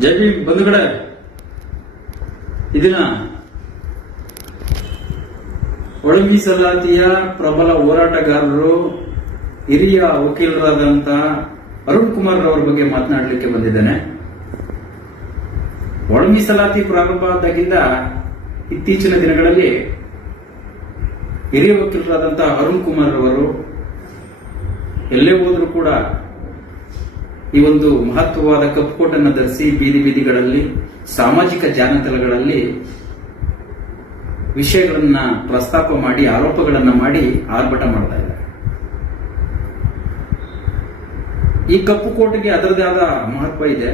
ಜೈ ಭೀಮ್ ಬಂಧುಗಳೇ, ಇದನ್ನ ಒಳ ಮೀಸಲಾತಿಯ ಪ್ರಬಲ ಹೋರಾಟಗಾರರು ಹಿರಿಯ ವಕೀಲರಾದಂತ ಅರುಣ್ ಕುಮಾರ್ ಅವರ ಬಗ್ಗೆ ಮಾತನಾಡಲಿಕ್ಕೆ ಬಂದಿದ್ದೇನೆ. ಒಳ ಮೀಸಲಾತಿ ಪ್ರಾರಂಭ ಆದಾಗಿಂದ ಇತ್ತೀಚಿನ ದಿನಗಳಲ್ಲಿ ಹಿರಿಯ ವಕೀಲರಾದಂತಹ ಅರುಣ್ ಕುಮಾರ್ ಅವರು ಎಲ್ಲೇ ಹೋದ್ರೂ ಕೂಡ ಈ ಒಂದು ಮಹತ್ವವಾದ ಕಪ್ಪು ಕೋಟನ್ನು ಧರಿಸಿ ಬೀದಿ ಬೀದಿಗಳಲ್ಲಿ ಸಾಮಾಜಿಕ ಜಾಲತಾಣಗಳಲ್ಲಿ ವಿಷಯಗಳನ್ನ ಪ್ರಸ್ತಾಪ ಮಾಡಿ ಆರೋಪಗಳನ್ನ ಮಾಡಿ ಆರ್ಭಟ ಮಾಡ್ತಾ ಇದ್ದಾರೆ. ಈ ಕಪ್ಪು ಕೋಟೆಗೆ ಅದರದೇ ಆದ ಮಹತ್ವ ಇದೆ.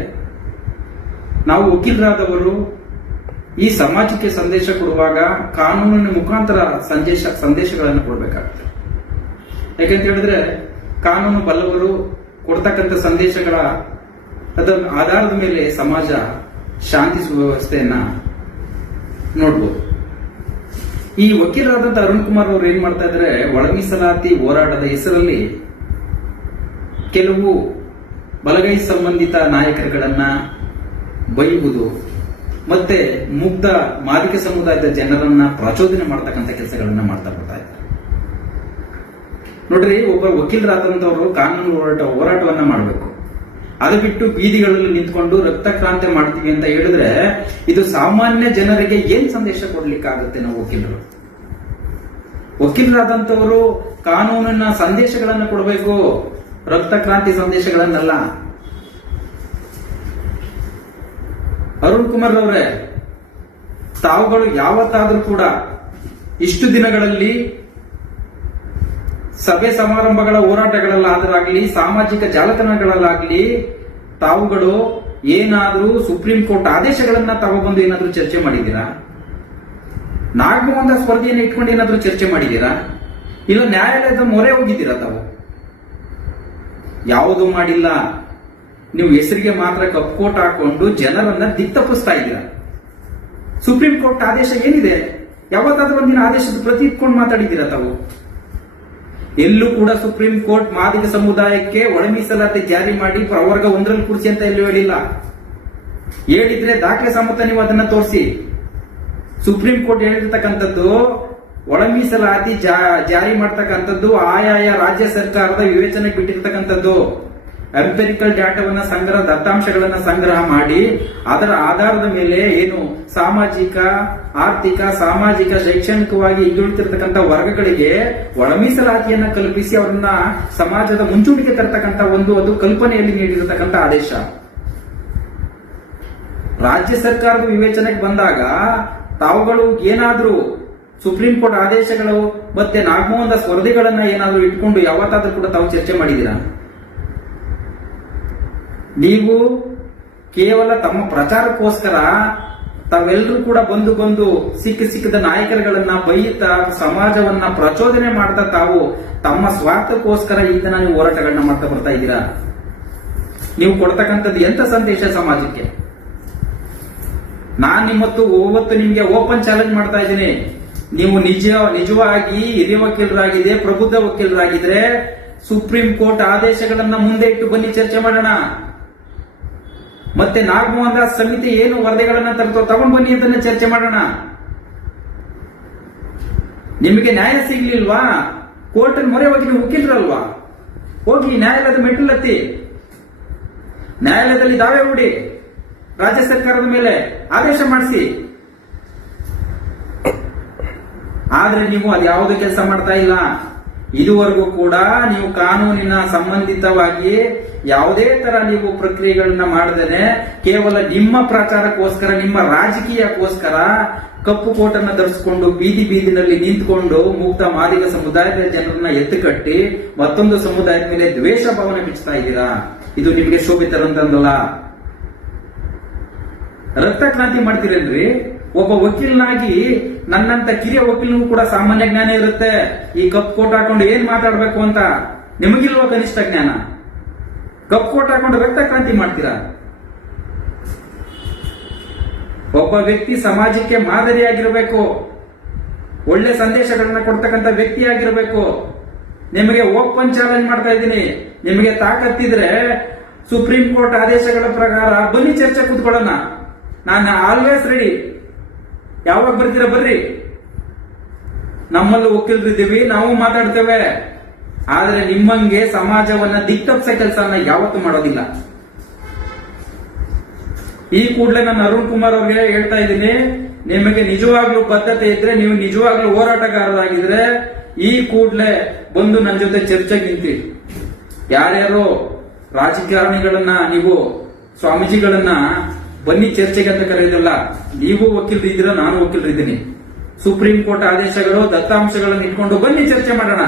ನಾವು ವಕೀಲರಾದವರು ಈ ಸಮಾಜಕ್ಕೆ ಸಂದೇಶ ಕೊಡುವಾಗ ಕಾನೂನಿನ ಮುಖಾಂತರ ಸಂದೇಶಗಳನ್ನು ಕೊಡಬೇಕಾಗ್ತದೆ. ಯಾಕೆಂತ ಹೇಳಿದ್ರೆ ಕಾನೂನು ಬಲ್ಲವರು ಕೊಡ್ತಕ್ಕಂಥ ಸಂದೇಶಗಳ ಅದರ ಆಧಾರದ ಮೇಲೆ ಸಮಾಜ ಶಾಂತಿ ಸುವ್ಯವಸ್ಥೆಯನ್ನ ನೋಡ್ಬೋದು. ಈ ವಕೀಲರಾದಂತಹ ಅರುಣ್ ಕುಮಾರ್ ಅವರು ಏನ್ ಮಾಡ್ತಾ ಇದ್ದಾರೆ, ಒಳ ಮೀಸಲಾತಿ ಹೋರಾಟದ ಹೆಸರಲ್ಲಿ ಕೆಲವು ಬಲಗೈ ಸಂಬಂಧಿತ ನಾಯಕರುಗಳನ್ನ ಬೈಯುವುದು ಮತ್ತೆ ಮುಗ್ಧ ಮಾದಿಕ ಸಮುದಾಯದ ಜನರನ್ನ ಪ್ರಚೋದನೆ ಮಾಡ್ತಕ್ಕಂಥ ಕೆಲಸಗಳನ್ನ ಮಾಡ್ತಾ ಬರ್ತಾ ಇದ್ದಾರೆ. ನೋಡ್ರಿ, ಒಬ್ಬ ವಕೀಲರಾದಂತವರು ಕಾನೂನು ಹೋರಾಟವನ್ನ ಮಾಡಬೇಕು. ಅದು ಬಿಟ್ಟು ಬೀದಿಗಳಲ್ಲಿ ನಿಂತ್ಕೊಂಡು ರಕ್ತ ಕ್ರಾಂತಿ ಮಾಡ್ತೀವಿ ಅಂತ ಹೇಳಿದ್ರೆ ಇದು ಸಾಮಾನ್ಯ ಜನರಿಗೆ ಏನ್ ಸಂದೇಶ ಕೊಡ್ಲಿಕ್ಕಾಗುತ್ತೆ? ನಾವು ವಕೀಲರಾದಂತವರು ಕಾನೂನಿನ ಸಂದೇಶಗಳನ್ನ ಕೊಡಬೇಕು, ರಕ್ತ ಕ್ರಾಂತಿ ಸಂದೇಶಗಳನ್ನಲ್ಲ. ಅರುಣ್ ಕುಮಾರ್ ಅವರೇ, ತಾವುಗಳು ಯಾವತ್ತಾದ್ರೂ ಕೂಡ ಇಷ್ಟು ದಿನಗಳಲ್ಲಿ ಸಭೆ ಸಮಾರಂಭಗಳ ಹೋರಾಟಗಳಲ್ಲಾದರಾಗ್ಲಿ ಸಾಮಾಜಿಕ ಜಾಲತಾಣಗಳಲ್ಲಾಗ್ಲಿ ತಾವುಗಳು ಏನಾದ್ರೂ ಸುಪ್ರೀಂ ಕೋರ್ಟ್ ಆದೇಶಗಳನ್ನ ತಗೊಬಂದು ಏನಾದ್ರೂ ಚರ್ಚೆ ಮಾಡಿದ್ದೀರಾ? ನಾಗಮೋಹನ್ ದಾಸ್ ವರದಿಯನ್ನು ಇಟ್ಕೊಂಡು ಏನಾದ್ರೂ ಚರ್ಚೆ ಮಾಡಿದ್ದೀರಾ? ಇಲ್ಲ ನ್ಯಾಯಾಲಯದ ಮೊರೆ ಹೋಗಿದ್ದೀರಾ? ತಾವು ಯಾವುದೂ ಮಾಡಿಲ್ಲ. ನೀವು ಹೆಸರಿಗೆ ಮಾತ್ರ ಕಪ್ಪು ಕೋಟ್ ಹಾಕೊಂಡು ಜನರನ್ನ ದಿಕ್ತಪ್ಪಿಸ್ತಾ ಇದ್ದೀರಾ. ಸುಪ್ರೀಂ ಕೋರ್ಟ್ ಆದೇಶ ಏನಿದೆ? ಯಾವತ್ತಾದ್ರೂ ಒಂದಿನ ಆದೇಶದ ಪ್ರತಿ ಇಟ್ಕೊಂಡು ಮಾತಾಡಿದ್ದೀರಾ? ತಾವು ಎಲ್ಲೂ ಕೂಡ ಸುಪ್ರೀಂ ಕೋರ್ಟ್ ಮಾದಿಗ ಸಮುದಾಯಕ್ಕೆ ಒಳ ಮೀಸಲಾತಿ ಜಾರಿ ಮಾಡಿ ಪ್ರವರ್ಗ ಒಂದರಲ್ಲಿ ಕೂರಿಸಿ ಅಂತ ಎಲ್ಲೂ ಹೇಳಿಲ್ಲ. ಹೇಳಿದ್ರೆ ದಾಖಲೆ ಸಮೇತ ನೀವು ಅದನ್ನ ತೋರಿಸಿ. ಸುಪ್ರೀಂ ಕೋರ್ಟ್ ಹೇಳಿರ್ತಕ್ಕಂಥದ್ದು ಒಳ ಮೀಸಲಾತಿ ಜಾರಿ ಮಾಡ್ತಕ್ಕಂಥದ್ದು ಆಯಾಯ ರಾಜ್ಯ ಸರ್ಕಾರದ ವಿವೇಚನೆಗೆ ಬಿಟ್ಟಿರ್ತಕ್ಕಂಥದ್ದು. ಎಂಪೆರಿಕಲ್ ಡಾಟಾವನ್ನ ಸಂಗ್ರಹ, ದತ್ತಾಂಶಗಳನ್ನ ಸಂಗ್ರಹ ಮಾಡಿ ಅದರ ಆಧಾರದ ಮೇಲೆ ಏನು ಸಾಮಾಜಿಕ, ಆರ್ಥಿಕ, ಸಾಮಾಜಿಕ, ಶೈಕ್ಷಣಿಕವಾಗಿ ಹಿಂದುಳಿತಿರ್ತಕ್ಕಂಥ ವರ್ಗಗಳಿಗೆ ಒಳ ಮೀಸಲಾತಿಯನ್ನ ಕಲ್ಪಿಸಿ ಅವರನ್ನ ಸಮಾಜದ ಮುಂಚೂಣಿಗೆ ತರತಕ್ಕಂಥ ಅದು ಕಲ್ಪನೆಯಲ್ಲಿ ನೀಡಿರತಕ್ಕಂಥ ಆದೇಶ. ರಾಜ್ಯ ಸರ್ಕಾರದ ವಿವೇಚನೆಗೆ ಬಂದಾಗ ತಾವುಗಳು ಏನಾದ್ರೂ ಸುಪ್ರೀಂ ಕೋರ್ಟ್ ಆದೇಶಗಳು ಮತ್ತೆ ನಾಗಮೋಹನ್ ದಾಸ್ ವರದಿಗಳನ್ನ ಏನಾದ್ರೂ ಇಟ್ಕೊಂಡು ಯಾವತ್ತಾದ್ರೂ ಕೂಡ ತಾವು ಚರ್ಚೆ ಮಾಡಿದ್ದೀರಾ? ನೀವು ಕೇವಲ ತಮ್ಮ ಪ್ರಚಾರಕ್ಕೋಸ್ಕರ ತಾವೆಲ್ಲರೂ ಕೂಡ ಬಂದು ಸಿಕ್ಕದ ನಾಯಕರುಗಳನ್ನ ಬೈಯುತ್ತಾ ಸಮಾಜವನ್ನ ಪ್ರಚೋದನೆ ಮಾಡ್ತಾ ತಾವು ತಮ್ಮ ಸ್ವಾರ್ಥಕ್ಕೋಸ್ಕರ ಈ ದಿನ ನೀವು ಹೋರಾಟಗಳನ್ನ ಮಾಡ್ತಾ ಬರ್ತಾ ಇದ್ದೀರಾ. ನೀವು ಕೊಡ್ತಕ್ಕಂಥದ್ದು ಎಂತ ಸಂದೇಶ ಸಮಾಜಕ್ಕೆ? ನಾನ್ ಇವತ್ತು ನಿಮ್ಗೆ ಓಪನ್ ಚಾಲೆಂಜ್ ಮಾಡ್ತಾ ಇದ್ದೀನಿ. ನೀವು ನಿಜವಾಗಿ ಹಿರಿಯ ವಕೀಲರಾಗಿದೆ, ಪ್ರಬುದ್ಧ ವಕೀಲರಾಗಿದ್ರೆ ಸುಪ್ರೀಂ ಕೋರ್ಟ್ ಆದೇಶಗಳನ್ನ ಮುಂದೆ ಇಟ್ಟು ಬನ್ನಿ, ಚರ್ಚೆ ಮಾಡೋಣ. ಮತ್ತೆ ನಾಗಮೋಹನ್ ದಾಸ್ ಸಮಿತಿ ಏನು ವರದಿಗಳನ್ನ ತಗೊಂಡ್ ಬನ್ನಿ, ಅದನ್ನ ಚರ್ಚೆ ಮಾಡೋಣ. ನಿಮಗೆ ನ್ಯಾಯ ಸಿಗ್ಲಿಲ್ವಾ? ಕೋರ್ಟ್ ಮೊರೆ ಹೋಗಿ ನೀವು ವಕೀಲರಲ್ವಾ? ಹೋಗಿ ನ್ಯಾಯಾಲಯದ ಮೆಟ್ಟಿಲತ್ತಿ, ನ್ಯಾಯಾಲಯದಲ್ಲಿ ದಾವೆ ಹೂಡಿ, ರಾಜ್ಯ ಸರ್ಕಾರದ ಮೇಲೆ ಆದೇಶ ಮಾಡಿಸಿ. ಆದ್ರೆ ನೀವು ಅದ್ಯಾವುದು ಕೆಲಸ ಮಾಡ್ತಾ ಇಲ್ಲ. ಇದುವರೆಗೂ ಕೂಡ ನೀವು ಕಾನೂನಿನ ಸಂಬಂಧಿತವಾಗಿ ಯಾವುದೇ ತರ ನೀವು ಪ್ರಕ್ರಿಯೆಗಳನ್ನ ಮಾಡದೇನೆ ಕೇವಲ ನಿಮ್ಮ ಪ್ರಚಾರಕ್ಕೋಸ್ಕರ, ನಿಮ್ಮ ರಾಜಕೀಯಕ್ಕೋಸ್ಕರ ಕಪ್ಪು ಕೋಟನ್ನು ಧರಿಸಿಕೊಂಡು ಬೀದಿನಲ್ಲಿ ನಿಂತ್ಕೊಂಡು ಮುಕ್ತ ಮಾದಿಗ ಸಮುದಾಯದ ಜನರನ್ನ ಎತ್ತುಕಟ್ಟಿ ಮತ್ತೊಂದು ಸಮುದಾಯದ ಮೇಲೆ ದ್ವೇಷ ಭಾವನೆ ಬಿಚ್ಚುತ್ತಾ ಇದ್ದೀರಾ. ಇದು ನಿಮಗೆ ಶೋಭೆ ತರಂತಂದಲ್ಲ. ರಕ್ತ ಕ್ರಾಂತಿ ಮಾಡ್ತೀರೇನ್ರಿ? ಒಬ್ಬ ವಕೀಲನಾಗಿ ನನ್ನಂತ ಕಿರಿಯ ವಕೀಲನಿಗೂ ಕೂಡ ಸಾಮಾನ್ಯ ಜ್ಞಾನ ಇರುತ್ತೆ. ಈ ಕಪ್ಪು ಕೋಟ್ ಹಾಕೊಂಡು ಏನ್ ಮಾತಾಡ್ಬೇಕು ಅಂತ ನಿಮಗಿಲ್ವ ಕನಿಷ್ಠ ಜ್ಞಾನ? ಕಪ್ಪು ಕೋಟ್ ಹಾಕೊಂಡು ರಕ್ತ ಕ್ರಾಂತಿ ಮಾಡ್ತೀರಾ? ಒಬ್ಬ ವ್ಯಕ್ತಿ ಸಮಾಜಕ್ಕೆ ಮಾದರಿಯಾಗಿರ್ಬೇಕು, ಒಳ್ಳೆ ಸಂದೇಶಗಳನ್ನ ಕೊಡ್ತಕ್ಕಂಥ ವ್ಯಕ್ತಿ ಆಗಿರ್ಬೇಕು. ನಿಮಗೆ ಓಪನ್ ಚಾಲೆಂಜ್ ಮಾಡ್ತಾ ಇದ್ದೀನಿ. ನಿಮಗೆ ತಾಕತ್ತಿದ್ರೆ ಸುಪ್ರೀಂ ಕೋರ್ಟ್ ಆದೇಶಗಳ ಪ್ರಕಾರ ಬನ್ನಿ ಚರ್ಚೆ ಕೂತ್ಕೊಳ್ಳೋಣ. ನಾನು ಆಲ್ವೇಸ್ ರೆಡಿ. ಯಾವಾಗ ಬರ್ತೀರಾ ಬರ್ರಿ. ನಮ್ಮಲ್ಲೂ ವಕೀಲರಿದ್ದೀವಿ, ನಾವು ಮಾತಾಡ್ತೇವೆ. ಆದ್ರೆ ನಿಮ್ಮಂಗೆ ಸಮಾಜವನ್ನ ದಿಕ್ತಪ್ಸ ಕೆಲಸವನ್ನ ಯಾವತ್ತೂ ಮಾಡೋದಿಲ್ಲ. ಈ ಕೂಡಲೇ ನಾನು ಅರುಣ್ ಕುಮಾರ್ ಅವ್ರಿಗೆ ಹೇಳ್ತಾ ಇದ್ದೀನಿ, ನಿಮಗೆ ನಿಜವಾಗ್ಲೂ ಬದ್ಧತೆ ಇದ್ರೆ, ನೀವು ನಿಜವಾಗ್ಲೂ ಹೋರಾಟಗಾರರಾಗಿದ್ರೆ ಈ ಕೂಡಲೇ ಬಂದು ನನ್ನ ಜೊತೆ ಚರ್ಚೆಗೆ ನಿಂತಿ. ಯಾರ್ಯಾರೋ ರಾಜಕಾರಣಿಗಳನ್ನ, ನೀವು ಸ್ವಾಮೀಜಿಗಳನ್ನ ಬನ್ನಿ ಚರ್ಚೆಗೆ ಅಂತ ಕರೆಯೋದಿಲ್ಲ. ನೀವು ವಕೀಲರಿದ್ದೀರಾ, ನಾನು ವಕೀಲರಿದ್ದೀನಿ. ಸುಪ್ರೀಂ ಕೋರ್ಟ್ ಆದೇಶಗಳು, ದತ್ತಾಂಶಗಳನ್ನು ಇಟ್ಕೊಂಡು ಬನ್ನಿ ಚರ್ಚೆ ಮಾಡೋಣ.